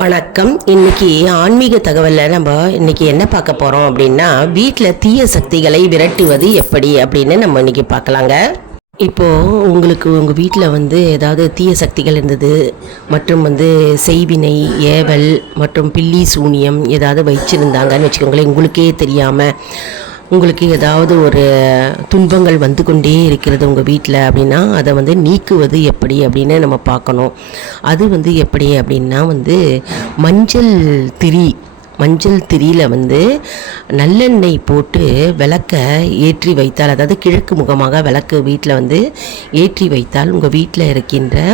வணக்கம். இன்னைக்கு ஆன்மீக தகவல்ல நம்ம இன்னைக்கு என்ன பார்க்க போறோம் அப்படின்னா, வீட்டில் தீய சக்திகளை விரட்டுவது எப்படி அப்படின்னு நம்ம இன்னைக்கு பார்க்கலாங்க. இப்போ உங்களுக்கு உங்கள் வீட்டில் ஏதாவது தீய சக்திகள் இருந்தது மற்றும் செய்வினை, ஏவல் மற்றும் பில்லி சூனியம் ஏதாவது வச்சிருந்தாங்கன்னு வச்சுக்கோங்களேன். உங்களுக்கே தெரியாமல் உங்களுக்கு ஏதாவது ஒரு துன்பங்கள் வந்து கொண்டே இருக்கிறது உங்கள் வீட்டில் அப்படின்னா, அதை நீக்குவது எப்படி அப்படின்னு நம்ம பார்க்கணும். அது எப்படி அப்படின்னா மஞ்சள் திரியில் நல்லெண்ணெய் போட்டு விளக்க ஏற்றி வைத்தால், அதாவது கிழக்கு முகமாக விளக்கு வீட்டில் ஏற்றி வைத்தால் உங்கள் வீட்டில் இருக்கின்ற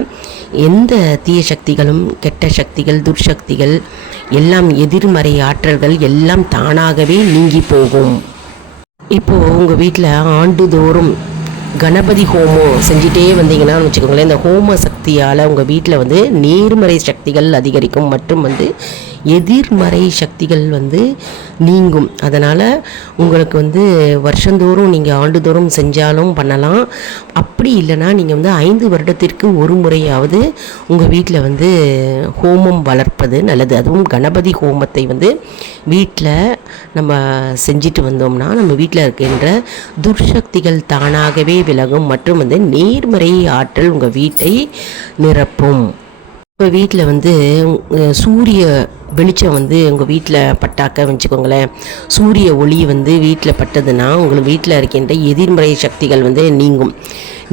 எந்த தீய சக்திகளும், கெட்ட சக்திகள், துர்சக்திகள் எல்லாம், எதிர்மறை ஆற்றல்கள் எல்லாம் தானாகவே நீங்கி போகும். இப்போது உங்கள் வீட்டில் ஆண்டுதோறும் கணபதி ஹோமம் செஞ்சிட்டே வந்தீங்கன்னா வச்சுக்கோங்களேன், இந்த ஹோம சக்தியால் உங்கள் வீட்டில் நேர்மறை சக்திகள் அதிகரிக்கும் மற்றும் எதிர்மறை சக்திகள் நீங்கும். அதனால் உங்களுக்கு வருஷந்தோறும் நீங்கள் ஆண்டுதோறும் செஞ்சாலும் பண்ணலாம். அப்படி இல்லைன்னா நீங்கள் 5 வருடத்திற்கு ஒரு முறையாவது உங்கள் வீட்டில் ஹோமம் வளர்ப்பது நல்லது. அதுவும் கணபதி ஹோமத்தை வீட்டில் நம்ம செஞ்சுட்டு வந்தோம்னா நம்ம வீட்டில் இருக்கின்ற துர்சக்திகள் தானாகவே விலகும் மற்றும் நேர்மறை ஆற்றல் உங்கள் வீட்டை நிரப்பும். இப்போ வீட்டில் சூரிய வெளிச்சம் உங்கள் வீட்டில் பட்டாக்க வச்சுக்கோங்களேன், சூரிய ஒளி வீட்டில் பட்டதுன்னா உங்களுக்கு வீட்டில் இருக்கின்ற எதிர்மறை சக்திகள் நீங்கும்,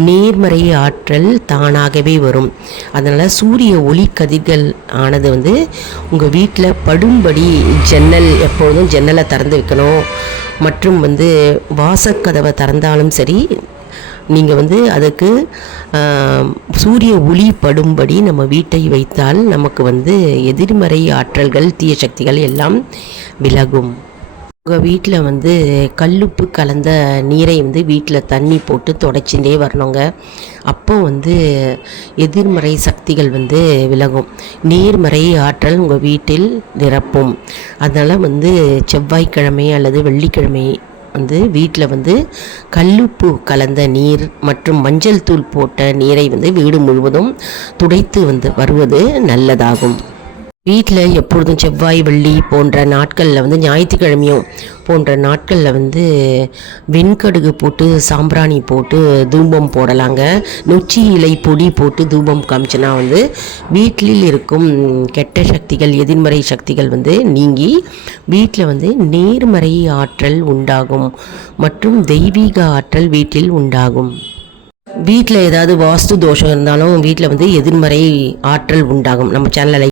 நேர்மறை ஆற்றல் தானாகவே வரும். அதனால் சூரிய ஒளி கதிர்கள் ஆனது உங்கள் வீட்டில் படும்படி எப்பொழுதும் ஜன்னலை திறந்து வைக்கணும். மற்றும் வாசக்கதவை திறந்தாலும் சரி, நீங்கள் அதுக்கு சூரிய ஒளி படும்படி நம்ம வீட்டை வைத்தால் நமக்கு எதிர்மறை ஆற்றல்கள், தீய சக்திகள் எல்லாம் விலகும். உங்கள் வீட்டில் கல்லுப்பு கலந்த நீரை வீட்டில் தண்ணி போட்டு துடைச்சிட்டே வரணுங்க. அப்போ எதிர்மறை சக்திகள் விலகும், நேர்மறை ஆற்றல் உங்கள் வீட்டில் நிரப்பும். அதனால் செவ்வாய்க்கிழமை அல்லது வெள்ளிக்கிழமை வீட்டில் கல்லுப்பு கலந்த நீர் மற்றும் மஞ்சள் தூள் போட்ட நீரை வீடு முழுவதும் துடைத்து வருவது நல்லதாகும். வீட்டில் எப்பொழுதும் செவ்வாய், வெள்ளி போன்ற நாட்களில் ஞாயிற்றுக்கிழமையும் போன்ற நாட்களில் வெண்கடுகு போட்டு சாம்பிராணி போட்டு தூபம் போடலாங்க. நொச்சி இலை பொடி போட்டு தூபம் காமிச்சுன்னா வீட்டில் இருக்கும் கெட்ட சக்திகள், எதிர்மறை சக்திகள் நீங்கி வீட்டில் நேர்மறை ஆற்றல் உண்டாகும் மற்றும் தெய்வீக ஆற்றல் வீட்டில் உண்டாகும். வீட்டில் ஏதாவது வாஸ்து தோஷம் இருந்தாலும் வீட்டில் எதிர்மறை ஆற்றல் உண்டாகும். நம்ம சேனலை